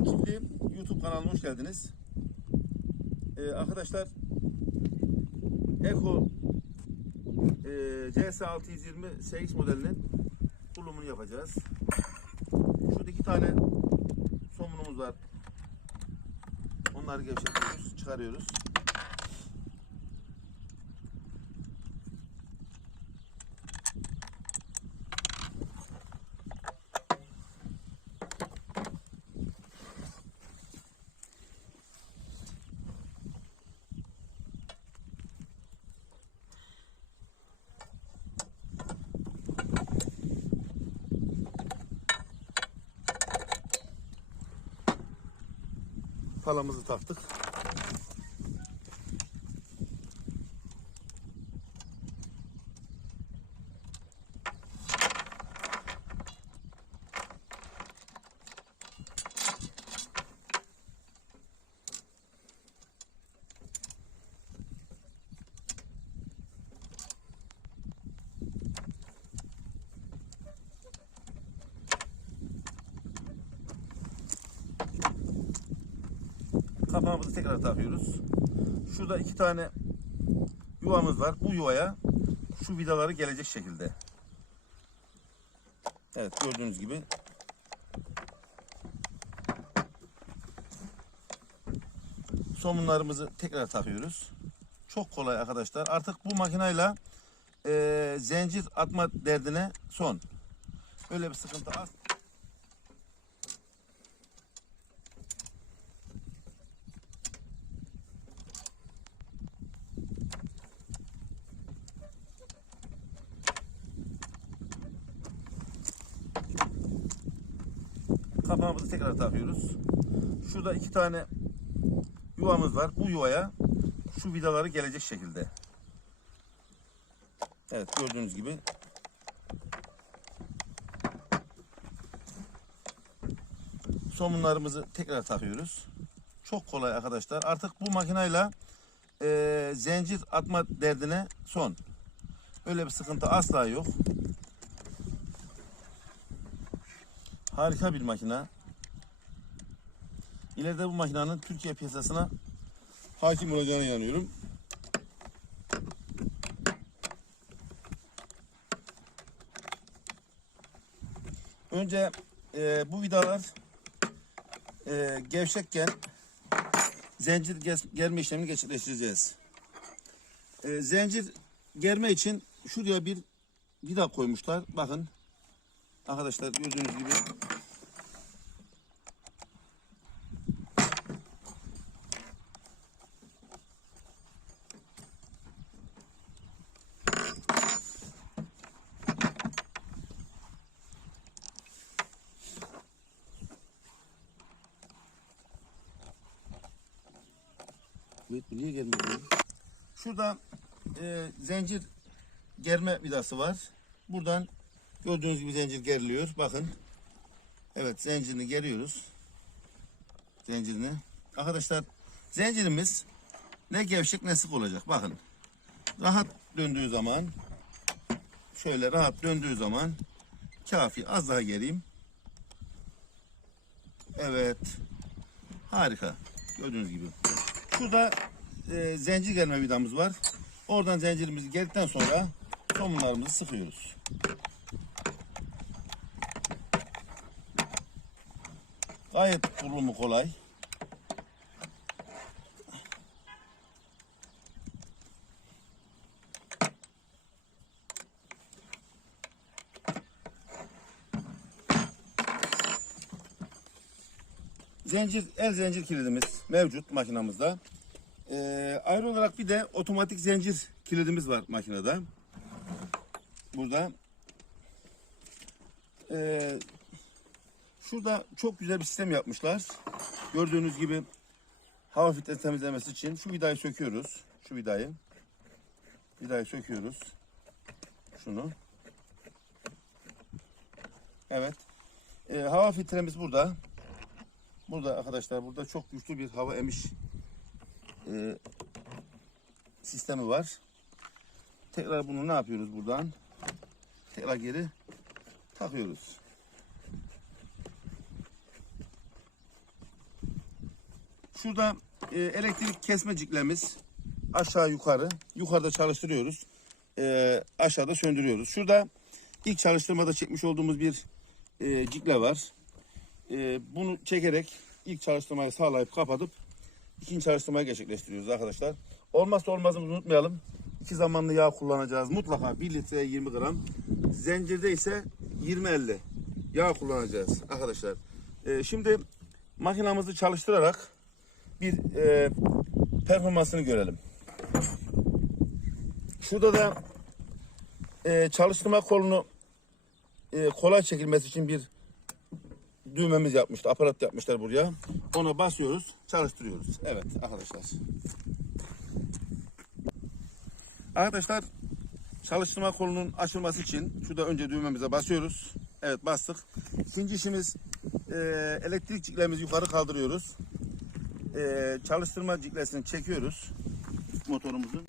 Orman Çiftliği YouTube kanalıma hoş geldiniz. Ee, arkadaşlar Eko e, CS620 CX modelinin kurulumunu yapacağız. Şurada iki tane somunumuz var. Onları gevşetiyoruz, çıkarıyoruz. Palamızı taktık. Kapağımızı tekrar takıyoruz. Şurada iki tane yuvamız var. Bu yuvaya şu vidaları gelecek şekilde. Evet gördüğünüz gibi. Somunlarımızı tekrar takıyoruz. Çok kolay arkadaşlar. Artık bu makinayla eee, zincir atma derdine son. Öyle bir sıkıntı az. Kapağımızı tekrar takıyoruz. Şurada iki tane yuvamız var. Bu yuvaya şu vidaları gelecek şekilde. Evet gördüğünüz gibi. Somunlarımızı tekrar takıyoruz. Çok kolay arkadaşlar. Artık bu makinayla eee, zincir atma derdine son. Öyle bir sıkıntı asla yok. Harika bir makina. İleride bu makinenin Türkiye piyasasına hakim olacağına inanıyorum. Önce e, bu vidalar e, gevşekken zincir germe işlemini gerçekleştireceğiz. E, zincir germe için şuraya bir vida koymuşlar. Bakın Arkadaşlar gördüğünüz gibi bu niye ya? Şurada e, zincir germe vidası var. Buradan Gördüğünüz gibi zincir geriliyor. Bakın. Evet zincirini geriyoruz. Zincirini. Arkadaşlar zincirimiz ne gevşek ne sık olacak. Bakın. Rahat döndüğü zaman şöyle rahat döndüğü zaman kafi. Az daha gereyim. Evet. Harika. Gördüğünüz gibi. Şurada e, zincir germe vidamız var. Oradan zincirimizi geldikten sonra somunlarımızı sıkıyoruz. Gayet kurulumu kolay. Zincir, el zincir kilidimiz mevcut makinamızda. Ee, ayrı olarak bir de otomatik zincir kilidimiz var makinede. Burada. Ee, Şurada çok güzel bir sistem yapmışlar. Gördüğünüz gibi hava filtresi temizlemesi için şu vidayı söküyoruz. Şu vidayı. Vidayı söküyoruz. Şunu. Evet. Ee, hava filtremiz burada. Burada arkadaşlar burada çok güçlü bir hava emiş e, sistemi var. Tekrar bunu ne yapıyoruz buradan? Tekrar geri takıyoruz. Şurada e, elektrik kesme ciklemiz aşağı yukarı. Yukarıda çalıştırıyoruz. E, aşağıda söndürüyoruz. Şurada ilk çalıştırmada çekmiş olduğumuz bir e, cikle var. E, bunu çekerek ilk çalıştırmayı sağlayıp kapatıp ikinci çalıştırmayı gerçekleştiriyoruz arkadaşlar. Olmazsa olmazımızı unutmayalım. İki zamanlı yağ kullanacağız. Mutlaka 1 litreye 20 gram. Zincirde ise 20-50 yağ kullanacağız arkadaşlar. E, şimdi makinamızı çalıştırarak bir e, performansını görelim. Şurada da e, çalıştırma kolunu e, kolay çekilmesi için bir düğmemiz yapmıştı. Aparat yapmışlar buraya. Ona basıyoruz, çalıştırıyoruz. Evet arkadaşlar. Arkadaşlar çalıştırma kolunun açılması için şurada önce düğmemize basıyoruz. Evet bastık. İkinci işimiz e, elektrik ciklemizi yukarı kaldırıyoruz. E, çalıştırma ciklesini çekiyoruz motorumuzun.